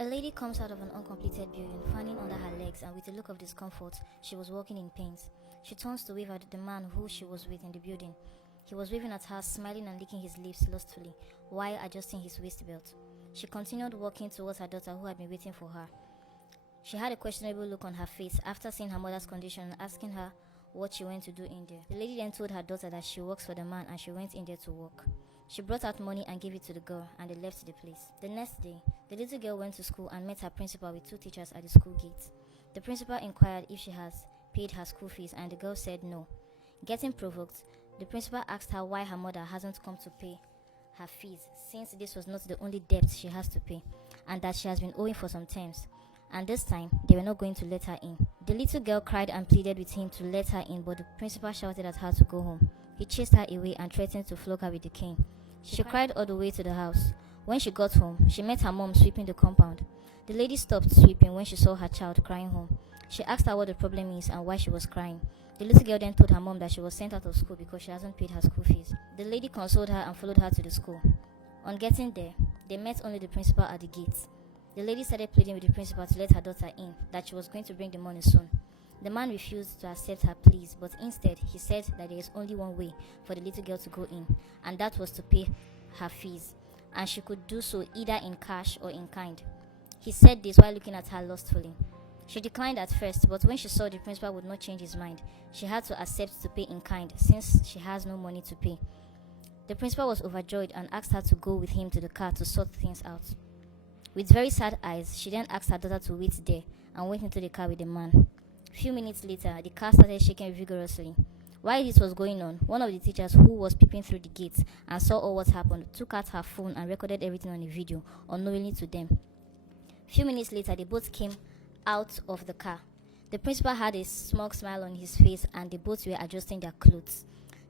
A lady comes out of an uncompleted building, fanning under her legs, and with a look of discomfort, she was walking in pains. She turns to wave at the man who she was with in the building. He was waving at her, smiling and licking his lips lustfully, while adjusting his waist belt. She continued walking towards her daughter, who had been waiting for her. She had a questionable look on her face after seeing her mother's condition and asking her what she went to do in there. The lady then told her daughter that she works for the man and she went in there to work. She brought out money and gave it to the girl, and they left the place. The next day, the little girl went to school and met her principal with two teachers at the school gate. The principal inquired if she has paid her school fees, and the girl said no. Getting provoked, the principal asked her why her mother hasn't come to pay her fees, since this was not the only debt she has to pay, and that she has been owing for some terms. And this time, they were not going to let her in. The little girl cried and pleaded with him to let her in, but the principal shouted at her to go home. He chased her away and threatened to flog her with the cane. She cried all the way to the house. When she got home, she met her mom sweeping the compound. The lady stopped sweeping when she saw her child crying home. She asked her what the problem is and why she was crying. The little girl then told her mom that she was sent out of school because she hasn't paid her school fees. The lady consoled her and followed her to the school. On getting there, they met only the principal at the gate. The lady started pleading with the principal to let her daughter in, that she was going to bring the money soon. The man refused to accept her pleas, but instead he said that there is only one way for the little girl to go in, and that was to pay her fees, and she could do so either in cash or in kind. He said this while looking at her lustfully. She declined at first, but when she saw the principal would not change his mind, she had to accept to pay in kind since she has no money to pay. The principal was overjoyed and asked her to go with him to the car to sort things out. With very sad eyes, she then asked her daughter to wait there and went into the car with the man. Few minutes later, the car started shaking vigorously. While this was going on, one of the teachers who was peeping through the gate and saw all what happened took out her phone and recorded everything on a video, unknowingly to them. Few minutes later, they both came out of the car. The principal had a smug smile on his face and they both were adjusting their clothes.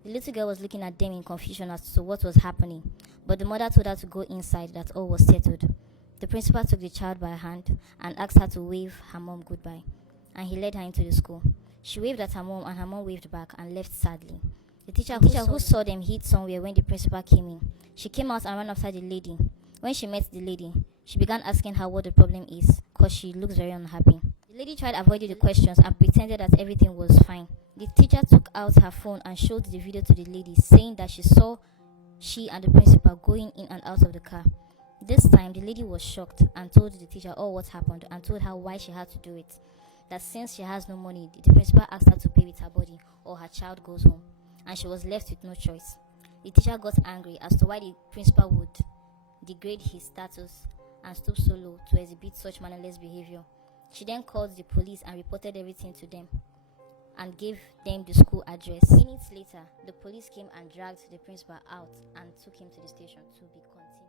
The little girl was looking at them in confusion as to what was happening, but the mother told her to go inside, that all was settled. The principal took the child by her hand and asked her to wave her mom goodbye, and he led her into the school. She waved at her mom and her mom waved back and left sadly. The teacher who saw them hid somewhere when the principal came in. She came out and ran after the lady. When she met the lady, she began asking her what the problem is, because she looks very unhappy. The lady tried avoiding the questions and pretended that everything was fine. The teacher took out her phone and showed the video to the lady, saying that she saw she and the principal going in and out of the car. This time, the lady was shocked and told the teacher all what happened and told her why she had to do it. That since she has no money, the principal asked her to pay with her body or her child goes home, and she was left with no choice. The teacher got angry as to why the principal would degrade his status and stoop so low to exhibit such mannerless behavior. She then called the police and reported everything to them and gave them the school address. Minutes later, the police came and dragged the principal out and took him to the station to be continued.